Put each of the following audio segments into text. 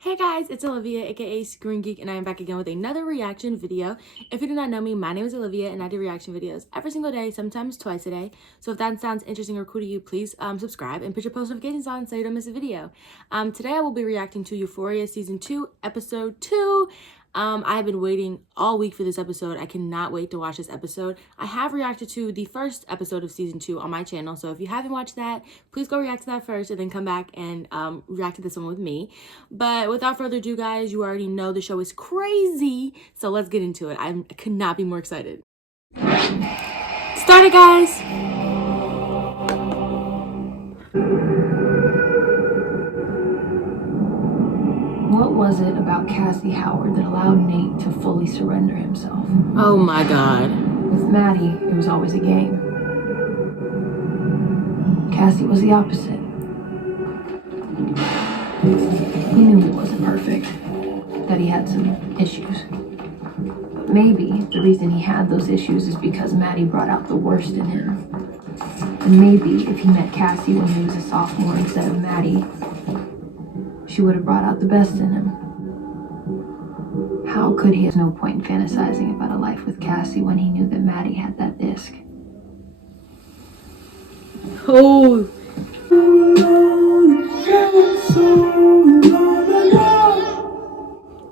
Hey guys, it's Olivia, aka Screen Geek, and I am back again with another reaction video. If you do not know me, my name is Olivia, and I do reaction videos every single day, sometimes twice a day. So if that sounds interesting or cool to you, please subscribe and put your post notifications on so you don't miss a video. Today I will be reacting to Euphoria Season 2, Episode 2. I have been waiting all week for this episode. I cannot wait to watch this episode. I have reacted to the first episode of Season 2 on my channel, so if you haven't watched that, please go react to that first and then come back and react to this one with me. But without further ado, guys, you already know the show is crazy, so let's get into it. I could not be more excited. Start it, guys! What was it about Cassie Howard that allowed Nate to fully surrender himself? Oh my god. With Maddie, it was always a game. Cassie was the opposite. He knew he wasn't perfect, that he had some issues. But maybe the reason he had those issues is because Maddie brought out the worst in him. And maybe if he met Cassie when he was a sophomore instead of Maddie, she would have brought out the best in him. How could he have no point in fantasizing about a life with Cassie when he knew that Maddie had that disc? Oh.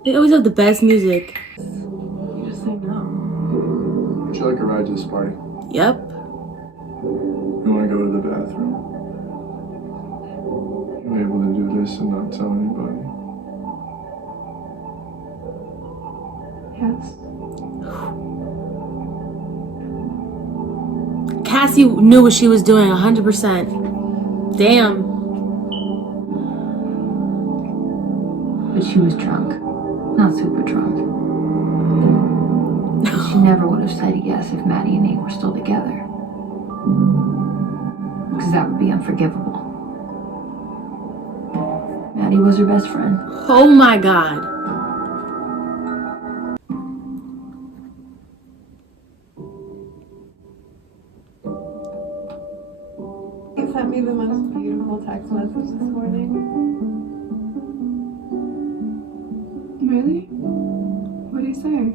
They always have the best music. You just say no. Would you like a ride to this party? Yep. You want to go to the bathroom? You able to do this and not tell anybody? Yes. Cassie knew what she was doing 100%. Damn. But she was drunk. Not super drunk. But she never would have said yes if Maddie and Nate were still together. Because that would be unforgivable. Maddie was her best friend. Oh my god. He sent me the most beautiful text message this morning. Really? What did he say?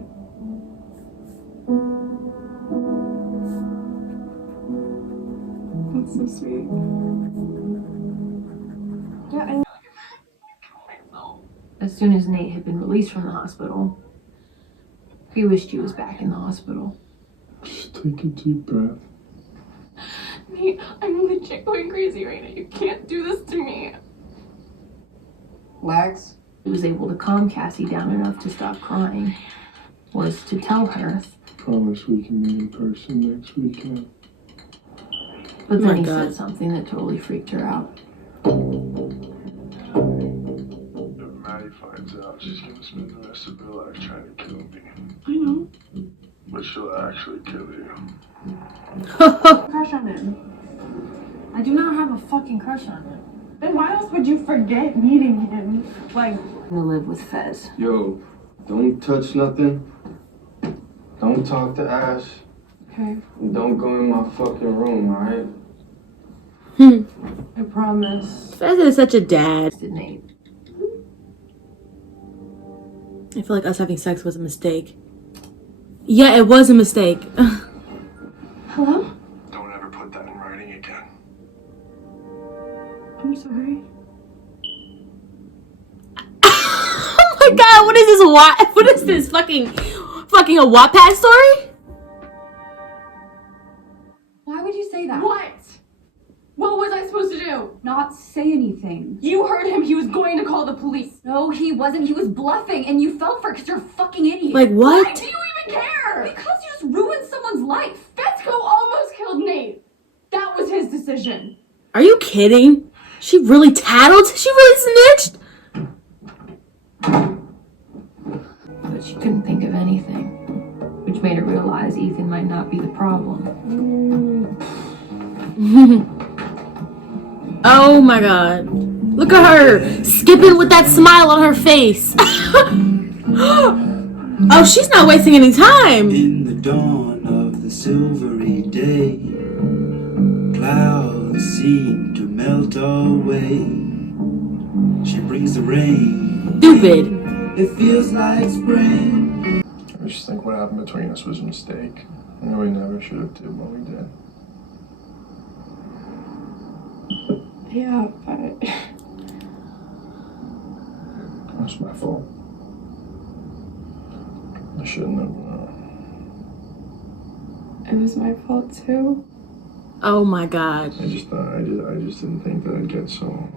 That's so sweet. Yeah, As soon as Nate had been released from the hospital, he wished he was back in the hospital. Just take a deep breath. Nate, I'm legit going crazy right now. You can't do this to me. Lex. He was able to calm Cassie down enough to stop crying was to tell her. Promise we can meet in person next weekend. But Oh my then he God. said something that totally freaked her out. If Maddie finds out, she's gonna spend the rest of her life trying to kill me. I know. But she'll actually kill you. Crush on him. I do not have a fucking crush on him. Then why else would you forget meeting him? Like, I'm gonna live with Fez. Yo, don't touch nothing. Don't talk to Ash. okay, And don't go in my fucking room, alright? I promise. Fez is such a dad. Did Nate. I feel like us having sex was a mistake. Yeah, it was a mistake. Hello? Don't ever put that in writing again. I'm sorry. Oh my god, what is this? What is this? Fucking a Wattpad story? Why would you say that? What? What was I supposed to do? Not say anything. You heard him. He was going to call the police. No, he wasn't. He was bluffing, and you fell for it because you're a fucking idiot. Like Why what? do you even care? Because you just ruined someone's life. Fetchko almost killed Nate. That was his decision. Are you kidding? She really tattled? She really snitched? But she couldn't think of anything, which made her realize Ethan might not be the problem. Oh my god. Look at her skipping with that smile on her face. Oh, she's not wasting any time. In the dawn of the silvery day, clouds seem to melt away. She brings the rain. Stupid. It feels like spring. I just think what happened between us was a mistake. And we never should have did what we did. Yeah, but That's my fault. I shouldn't have. it was my fault too. Oh my god. I just thought I just didn't think that I'd get so.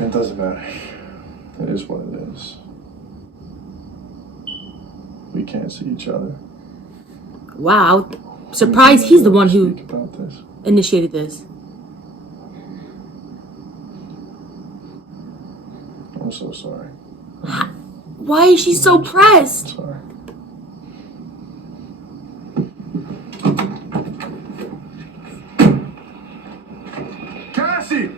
It doesn't matter. It is what it is. We can't see each other. Wow. Surprised he's the one who Speak about this. initiated this. I'm so sorry. Why is she so pressed? Sorry. Cassie!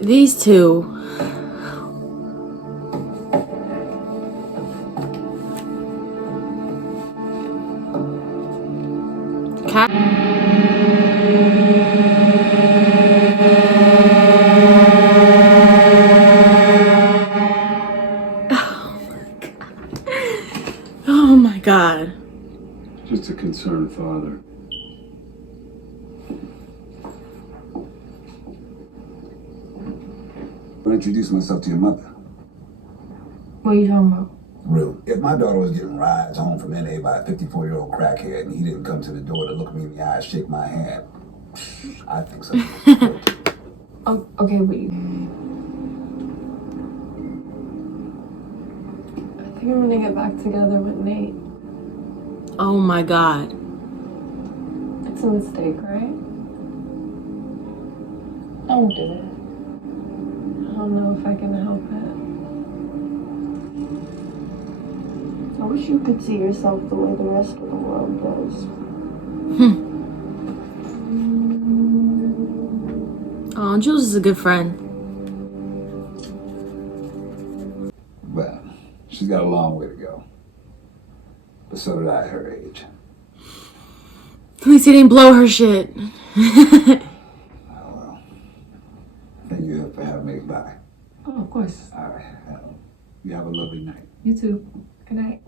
These two. Cat. Oh my god. Just a concerned father. I'll introduce myself to your mother. What are you talking about? Really? If my daughter was getting rides home from NA by a 54-year-old crackhead and he didn't come to the door to look me in the eye, shake my hand, I think so. Oh, okay, but you... I think I'm gonna get back together with Nate. Oh my god. It's a mistake, right? Don't do it. I don't know if I can help it. I wish you could see yourself the way the rest of the world does. Oh, Jules is a good friend. Well, she's got a long way to go. But so did I at her age. At least he didn't blow her shit. Oh well. Thank you for having me by. Oh, of course. All right. You have a lovely night. You too. Good night.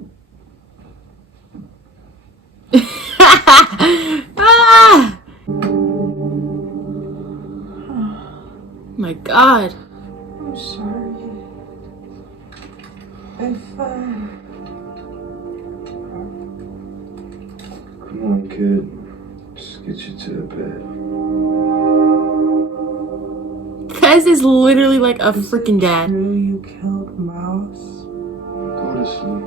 Ah! My god. I'm sorry. Come on, kid. Just get you to the bed. Kez is literally like a freaking dad. True, you killed Mouse. Go to sleep.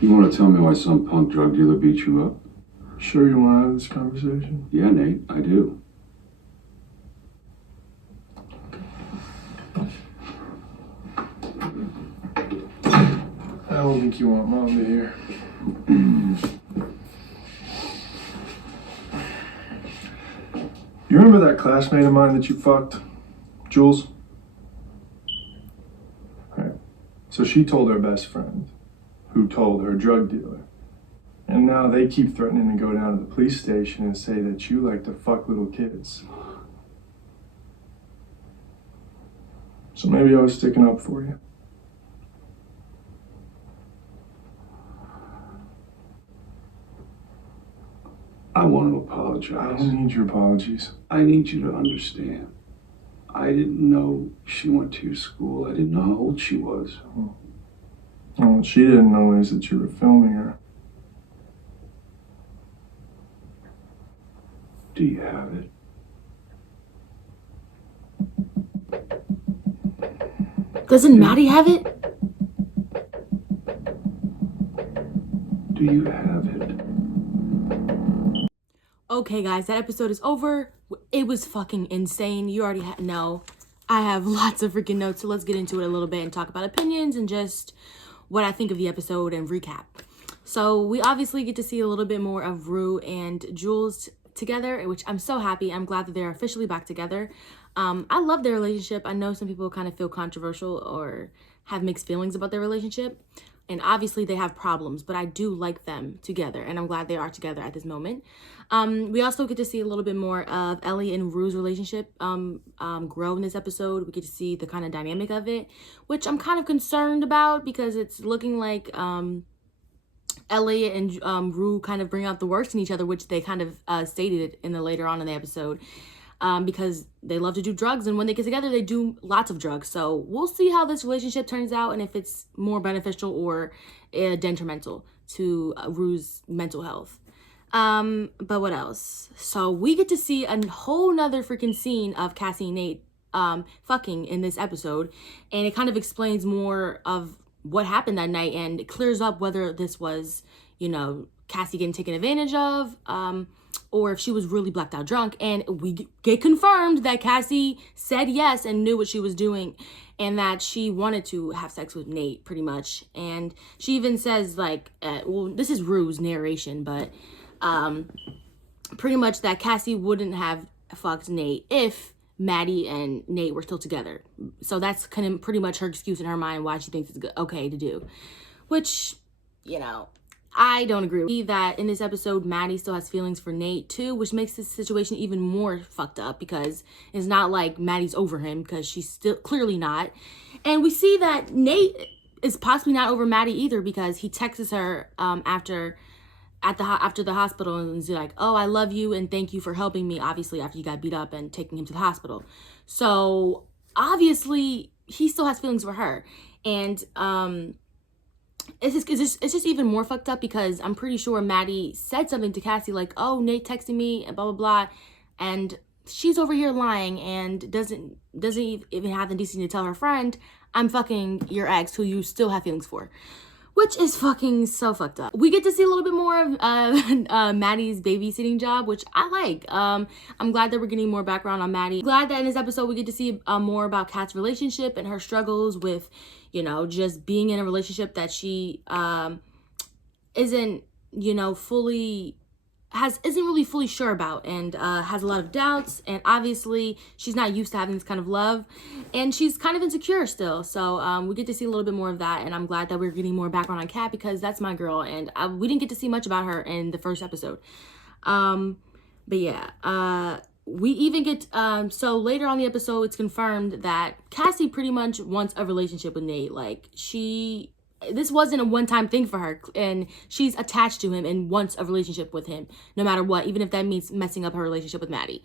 You want to tell me why some punk drug dealer beat you up? Sure you want to have this conversation? Yeah, Nate, I do. I don't think you want Mom to hear. You remember that classmate of mine that you fucked? Jules? Right. So she told her best friend, who told her drug dealer. And now they keep threatening to go down to the police station and say that you like to fuck little kids. So maybe I was sticking up for you. I want to I apologize. don't need your apologies. I need you to understand. I didn't know she went to your school. I didn't know how old she was. Oh, what she didn't know is that you were filming her. Do you have it? Doesn't Maddie have it? Do you have it? okay, guys, that episode is over. It was fucking insane. You already know. I have lots of freaking notes, so let's get into it a little bit and talk about opinions and just what I think of the episode and recap. So we obviously get to see a little bit more of Rue and Jules together, which I'm so happy. I'm glad that they're officially back together. I love their relationship. I know some people kind of feel controversial or have mixed feelings about their relationship. And obviously they have problems, but I do like them together, and I'm glad they are together at this moment. We also get to see a little bit more of Ellie and Rue's relationship grow in this episode. We get to see the kind of dynamic of it, which I'm kind of concerned about because it's looking like Ellie and Rue kind of bring out the worst in each other, which they kind of stated in the later on in the episode. Because they love to do drugs, and when they get together, they do lots of drugs. So we'll see how this relationship turns out and if it's more beneficial or detrimental to Rue's mental health. But what else? So we get to see a whole nother freaking scene of Cassie and Nate fucking in this episode, and it kind of explains more of what happened that night, and it clears up whether this was, you know, Cassie getting taken advantage of, or if she was really blacked out drunk. And we get confirmed that Cassie said yes and knew what she was doing, and that she wanted to have sex with Nate pretty much. And she even says, like, well, this is Rue's narration, but pretty much that Cassie wouldn't have fucked Nate if Maddie and Nate were still together. So that's kind of pretty much her excuse in her mind why she thinks it's okay to do, which, you know, I don't agree. That in this episode, Maddie still has feelings for Nate too, which makes this situation even more fucked up because it's not like Maddie's over him, because she's still clearly not. And we see that Nate is possibly not over Maddie either, because he texts her after the hospital and he's like, "Oh, I love you and thank you for helping me," obviously after you got beat up and taking him to the hospital. So obviously he still has feelings for her. And it's just even more fucked up because I'm pretty sure Maddie said something to Cassie like, "Oh, Nate texted me and blah blah blah," and she's over here lying and doesn't even have the decency to tell her friend, "I'm fucking your ex who you still have feelings for," which is fucking so fucked up. We get to see a little bit more of Maddie's babysitting job, which I like. I'm glad that we're getting more background on Maddie. Glad that in this episode we get to see more about Kat's relationship and her struggles with, you know, just being in a relationship that she isn't, you know, isn't really fully sure about, and has a lot of doubts, and obviously she's not used to having this kind of love, and she's kind of insecure still. So we get to see a little bit more of that, and I'm glad that we're getting more background on Kat because that's my girl, and we didn't get to see much about her in the first episode. But yeah, we even get so later on the episode it's confirmed that Cassie pretty much wants a relationship with Nate. Like, this wasn't a one-time thing for her, and she's attached to him and wants a relationship with him no matter what, even if that means messing up her relationship with Maddie.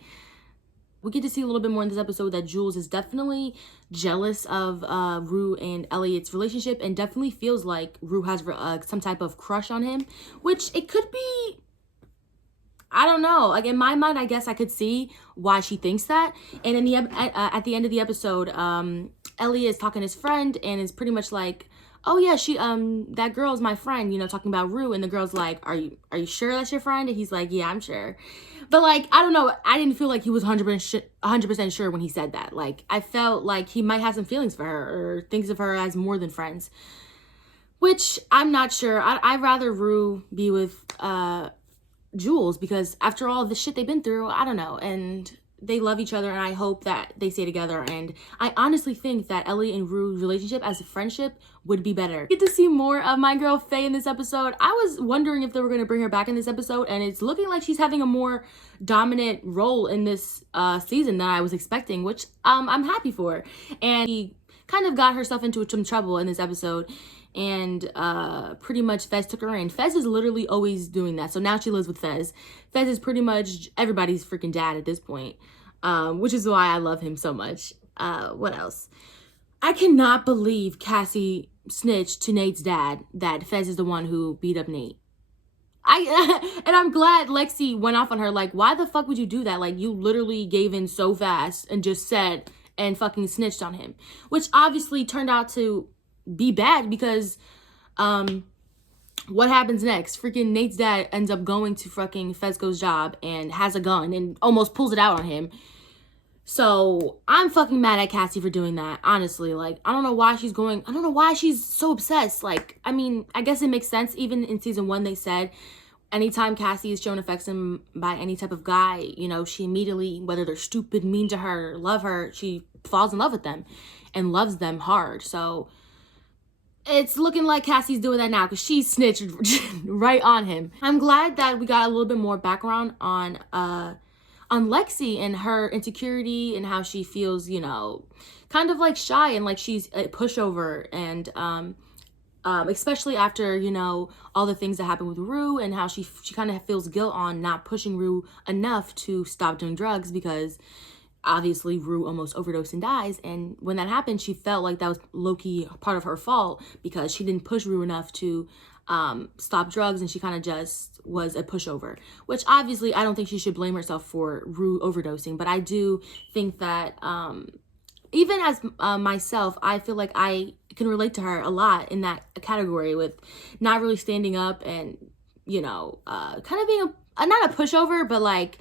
We get to see a little bit more in this episode that Jules is definitely jealous of Rue and Elliot's relationship, and definitely feels like Rue has some type of crush on him, which it could be, I don't know. Like, in my mind, I guess I could see why she thinks that. And in the at the end of the episode, Elliot is talking to his friend and is pretty much like, "Oh yeah, that girl is my friend," you know, talking about Rue, and the girl's like, are you sure that's your friend?" And he's like, "Yeah, I'm sure." But like, I don't know, I didn't feel like he was 100% sure when he said that. Like, I felt like he might have some feelings for her or thinks of her as more than friends, which I'm not sure. I'd rather Rue be with Jules, because after all the shit they've been through, I don't know, and they love each other, and I hope that they stay together. And I honestly think that Ellie and Rue's relationship as a friendship would be better. Get to see more of my girl Faye in this episode. I was wondering if they were going to bring her back in this episode, and it's looking like she's having a more dominant role in this season than I was expecting, which I'm happy for. And she kind of got herself into some trouble in this episode, and pretty much Fez took her in. Fez is literally always doing that, so now she lives with Fez. Fez is pretty much everybody's freaking dad at this point, which is why I love him so much. What else? I cannot believe Cassie snitched to Nate's dad that Fez is the one who beat up Nate. And I'm glad Lexi went off on her, like, why the fuck would you do that? Like, you literally gave in so fast and just said and fucking snitched on him, which obviously turned out to be bad because what happens next? Freaking Nate's dad ends up going to fucking Fezco's job and has a gun and almost pulls it out on him. So I'm fucking mad at Cassie for doing that, honestly. Like, I don't know why she's so obsessed. Like, I mean, I guess it makes sense. Even in season 1, they said anytime Cassie is shown affection by any type of guy, you know, she immediately, whether they're stupid, mean to her, love her, she falls in love with them and loves them hard. So it's looking like Cassie's doing that now because she snitched right on him. I'm glad that we got a little bit more background on Lexi and her insecurity and how she feels, you know, kind of like shy and like she's a pushover, and especially after, you know, all the things that happened with Rue, and how she kind of feels guilt on not pushing Rue enough to stop doing drugs, because obviously Rue almost overdosed and dies, and when that happened she felt like that was low-key part of her fault because she didn't push Rue enough to stop drugs, and she kind of just was a pushover, which obviously I don't think she should blame herself for Rue overdosing, but I do think that even as myself, I feel like I can relate to her a lot in that category with not really standing up and, you know, kind of being not a pushover, but like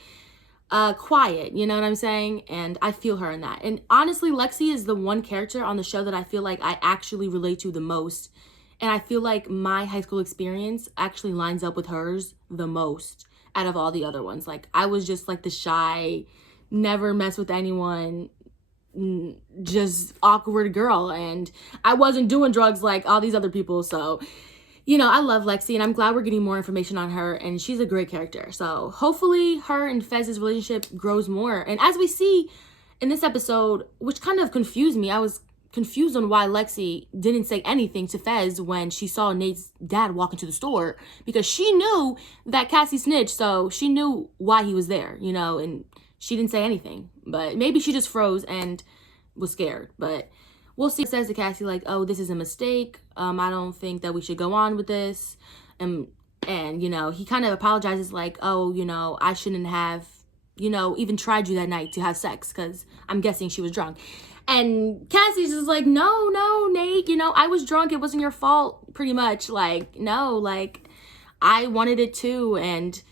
quiet, you know what I'm saying? And I feel her in that. And honestly, Lexi is the one character on the show that I feel like I actually relate to the most. And I feel like my high school experience actually lines up with hers the most out of all the other ones. Like, I was just like the shy, never mess with anyone, just awkward girl. And I wasn't doing drugs like all these other people. So, you know, I love Lexi, and I'm glad we're getting more information on her, and she's a great character. So hopefully her and Fez's relationship grows more. And as we see in this episode, which kind of confused me, I was confused on why Lexi didn't say anything to Fez when she saw Nate's dad walk into the store, because she knew that Cassie snitched, so she knew why he was there, you know, and she didn't say anything. But maybe she just froze and was scared, but we'll see. It says to Cassie like, oh, this is a mistake. I don't think that we should go on with this. And you know, he kind of apologizes like, oh, you know, I shouldn't have, you know, even tried you that night to have sex, because I'm guessing she was drunk. And Cassie's just like, no, Nate, you know, I was drunk. It wasn't your fault, pretty much. Like, no, like, I wanted it too. And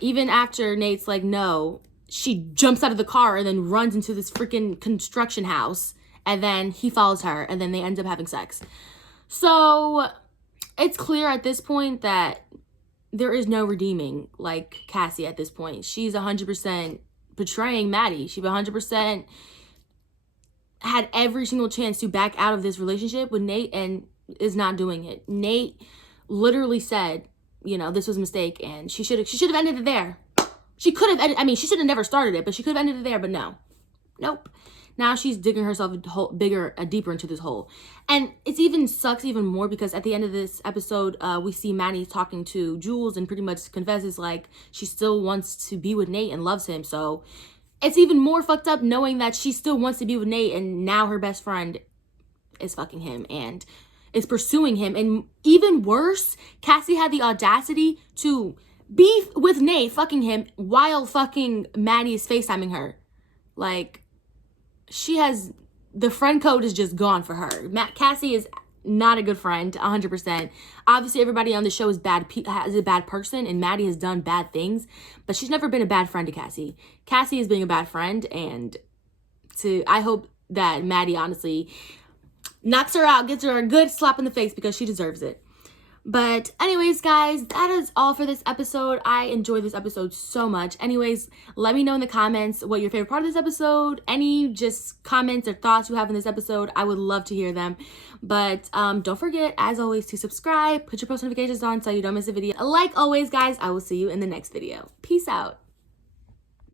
even after Nate's like, no, she jumps out of the car and then runs into this freaking construction house. And then he follows her, and then they end up having sex. So it's clear at this point that there is no redeeming like Cassie at this point. She's 100% betraying Maddie. She 100% had every single chance to back out of this relationship with Nate and is not doing it. Nate literally said, you know, this was a mistake, and she should have ended it there. She could have ended, I mean, she should have never started it, but she could have ended it there, but no. Nope. Now she's digging herself deeper into this hole. And it's even sucks even more because at the end of this episode, we see Maddie talking to Jules and pretty much confesses like she still wants to be with Nate and loves him. So it's even more fucked up knowing that she still wants to be with Nate, and now her best friend is fucking him and is pursuing him. And even worse, Cassie had the audacity to be with Nate fucking him while fucking Maddie is FaceTiming her. Like, she has, the friend code is just gone for her. Cassie is not a good friend, 100%. Obviously, everybody on the show is a bad person, and Maddie has done bad things, but she's never been a bad friend to Cassie. Cassie is being a bad friend, and I hope that Maddie honestly knocks her out, gets her a good slap in the face, because she deserves it. But anyways, guys, that is all for this episode. I enjoyed this episode so much. Anyways, let me know in the comments what your favorite part of this episode, any just comments or thoughts you have in this episode. I would love to hear them. But don't forget, as always, to subscribe, put your post notifications on so you don't miss a video. Like always, guys, I will see you in the next video. Peace out.